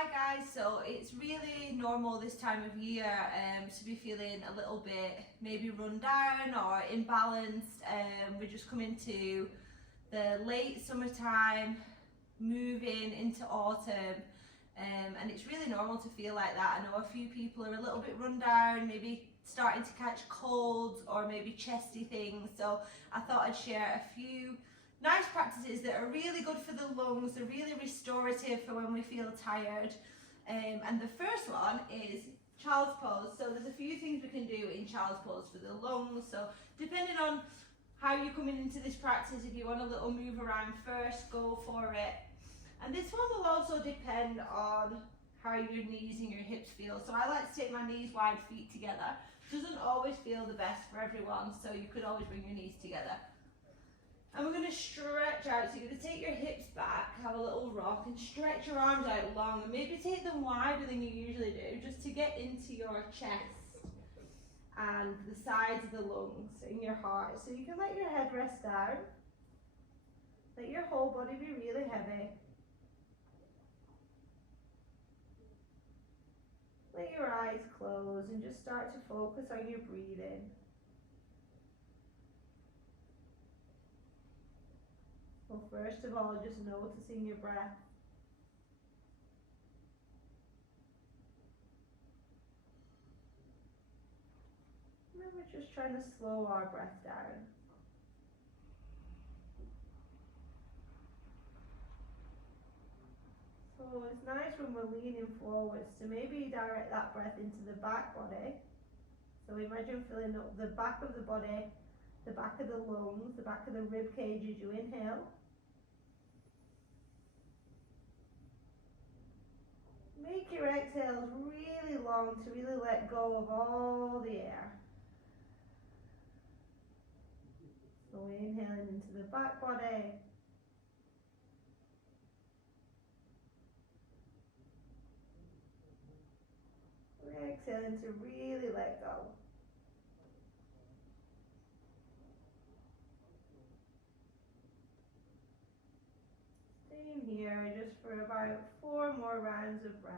Hi guys, so it's really normal this time of year to be feeling a little bit maybe run down or imbalanced. We're just coming to the late summertime, moving into autumn, and it's really normal to feel like that. I know a few people are a little bit run down, maybe starting to catch colds or maybe chesty things, so I thought I'd share a few nice practices that are really good for the lungs. They're really restorative for when we feel tired. And the first one is child's pose. So there's a few things we can do in child's pose for the lungs. So depending on how you're coming into this practice, if you want a little move around first, go for it. And this one will also depend on how your knees and your hips feel. So I like to take my knees wide, feet together. Doesn't always feel the best for everyone, so you could always bring your knees together. And we're going to stretch out, so you're going to take your hips back, have a little rock, and stretch your arms out long, and maybe take them wider than you usually do, just to get into your chest and the sides of the lungs in your heart. So you can let your head rest down, let your whole body be really heavy. Let your eyes close and just start to focus on your breathing. Well, first of all, just noticing your breath. And then we're just trying to slow our breath down. So it's nice when we're leaning forwards to maybe direct that breath into the back body. So imagine filling up the back of the body, the back of the lungs, the back of the rib cage as you inhale. Make your exhales really long to really let go of all the air. So we're inhaling into the back body. We're exhaling to really let go. Staying here just for about 4 more rounds of breath.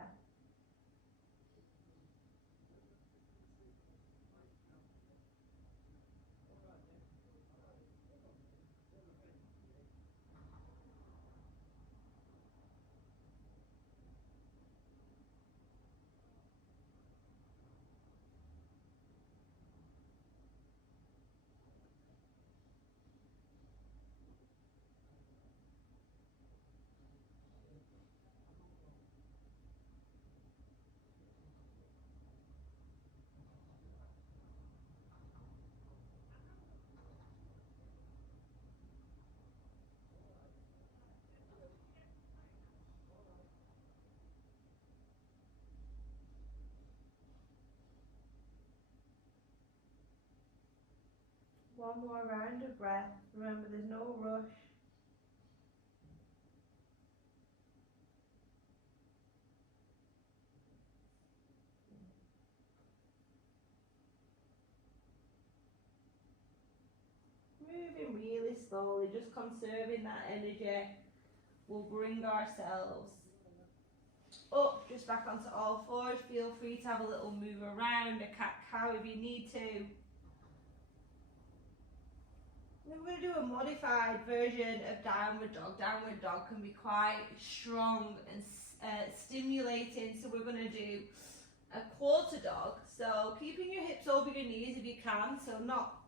One more round of breath. Remember, there's no rush. Moving really slowly, just conserving that energy. We'll bring ourselves up, just back onto all fours. Feel free to have a little move around, a cat-cow if you need to. Then we're going to do a modified version of downward dog. Downward dog can be quite strong and stimulating, so we're going to do a quarter dog. So keeping your hips over your knees if you can, so not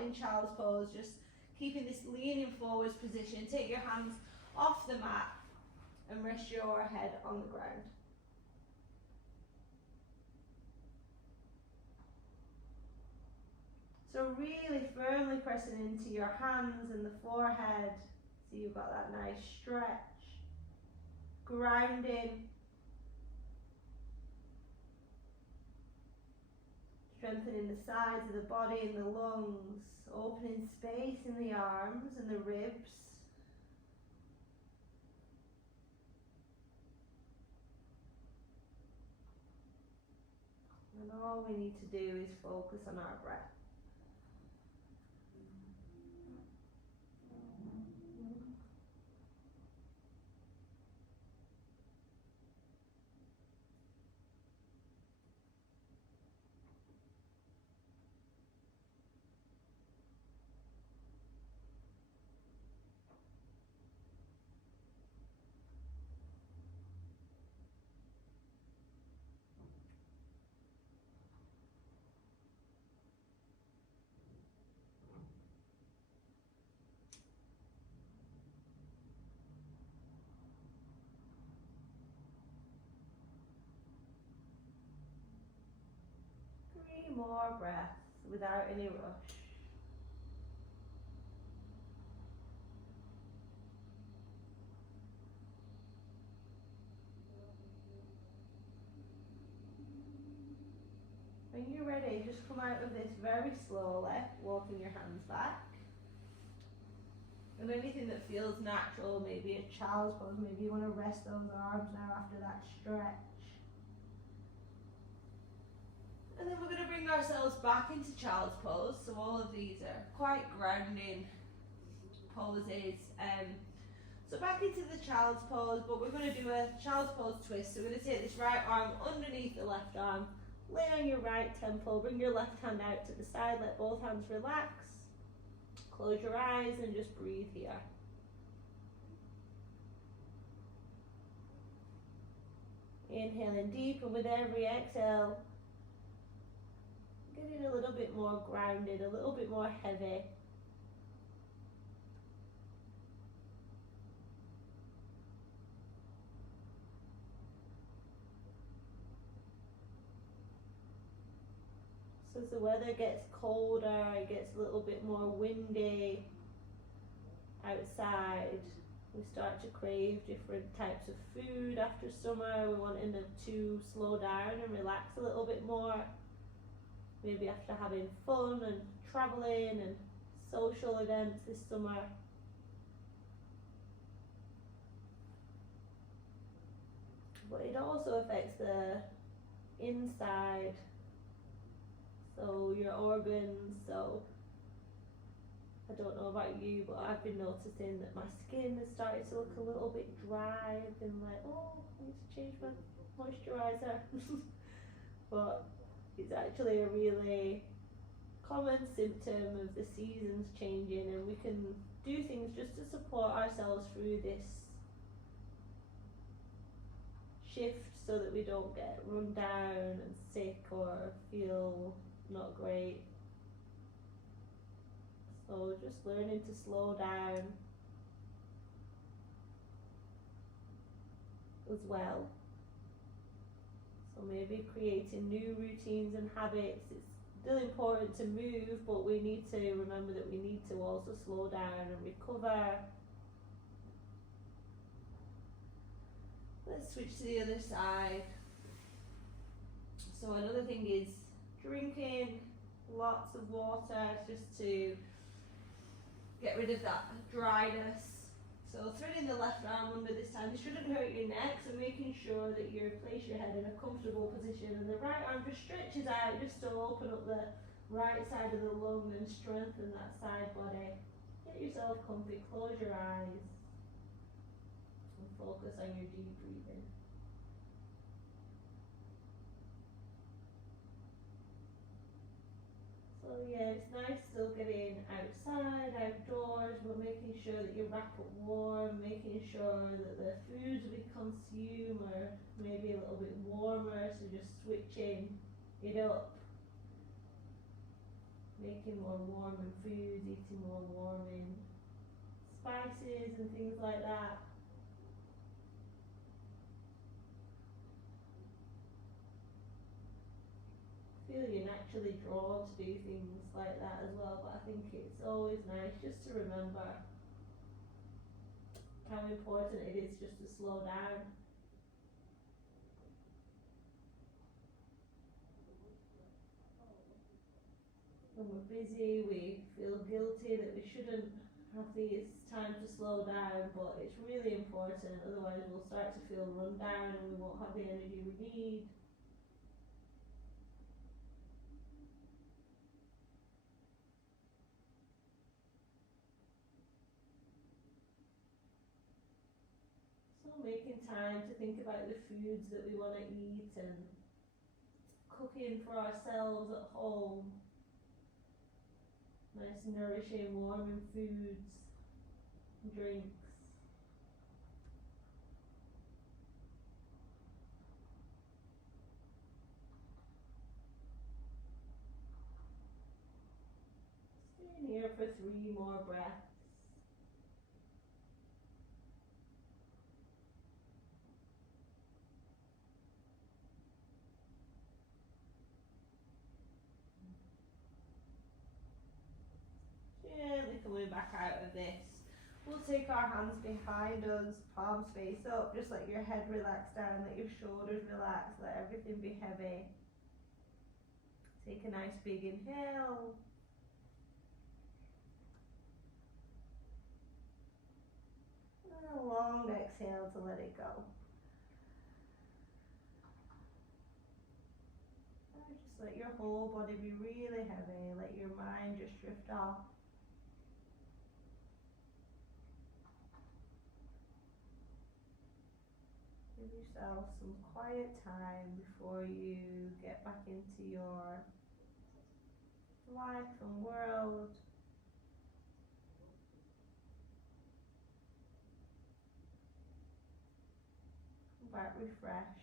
in child's pose, just keeping this leaning forwards position. Take your hands off the mat and rest your head on the ground. So really firmly pressing into your hands and the forehead, so you've got that nice stretch. Grounding. Strengthening the sides of the body and the lungs, opening space in the arms and the ribs. And all we need to do is focus on our breath. more breaths without any rush. When you're ready, just come out of this very slowly, walking your hands back. And anything that feels natural, maybe a child's pose, maybe you want to rest those arms now after that stretch. And then we're going to bring ourselves back into child's pose. So all of these are quite grounding poses. So back into the child's pose, but we're going to do a child's pose twist. So we're going to take this right arm underneath the left arm, lay on your right temple, bring your left hand out to the side, let both hands relax. Close your eyes and just breathe here. Inhaling deep, and with every exhale, getting a little bit more grounded, a little bit more heavy. So as the weather gets colder, it gets a little bit more windy outside, we start to crave different types of food after summer. We're wanting to slow down and relax a little bit more. Maybe after having fun and traveling and social events this summer. But it also affects the inside, so your organs. So I don't know about you, but I've been noticing that my skin has started to look a little bit dry. I've been like, oh, I need to change my moisturiser. But it's actually a really common symptom of the seasons changing, and we can do things just to support ourselves through this shift so that we don't get run down and sick or feel not great. So just learning to slow down as well. So maybe creating new routines and habits. It's still important to move, but we need to remember that we need to also slow down and recover. Let's switch to the other side. So another thing is drinking lots of water just to get rid of that dryness. So threading the left arm under this time. This shouldn't hurt your neck, so making sure that you place your head in a comfortable position, and the right arm just stretches out just to open up the right side of the lung and strengthen that side body. Get yourself comfy, close your eyes and focus on your deep breathing. So yeah, it's nice still getting outside, outdoors, but making sure that you wrap up warm, making sure that the foods we consume are maybe a little bit warmer, so just switching it up. Making more warming foods, eating more warming spices and things like that. Feel you're naturally drawn to do things like that as well, but I think it's always nice just to remember how important it is just to slow down. When we're busy, we feel guilty that we shouldn't have this time to slow down, but it's really important, otherwise we'll start to feel run down and we won't have the energy we need. Making time to think about the foods that we want to eat and cooking for ourselves at home. Nice nourishing, warming foods, drinks. Staying here for 3 more breaths. coming back out of this. We'll take our hands behind us, palms face up, just let your head relax down, let your shoulders relax, let everything be heavy. Take a nice big inhale. And a long exhale to let it go. And just let your whole body be really heavy, let your mind just drift off. Give yourself some quiet time before you get back into your life and world. Come back refreshed.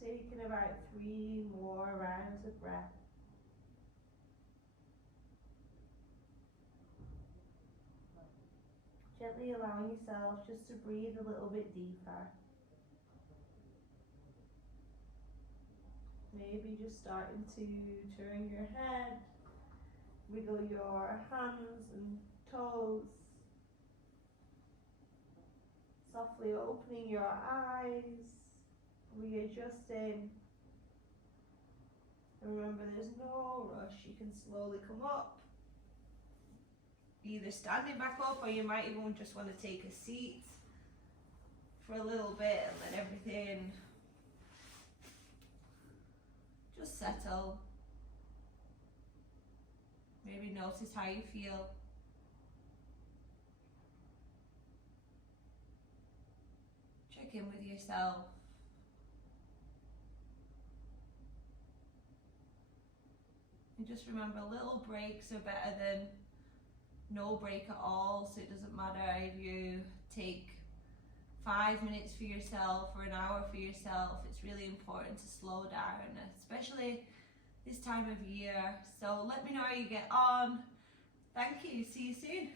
Taking about 3 more rounds of breath. Gently allowing yourself just to breathe a little bit deeper. Maybe just starting to turn your head, wiggle your hands and toes. Softly opening your eyes. Readjusting. And remember, there's no rush. You can slowly come up. Either standing back up, or you might even just want to take a seat for a little bit and let everything just settle. Maybe notice how you feel. Check in with yourself. And just remember, little breaks are better than no break at all. So it doesn't matter if you take 5 minutes for yourself or an hour for yourself. It's really important to slow down, especially this time of year. So let me know how you get on. Thank you. See you soon.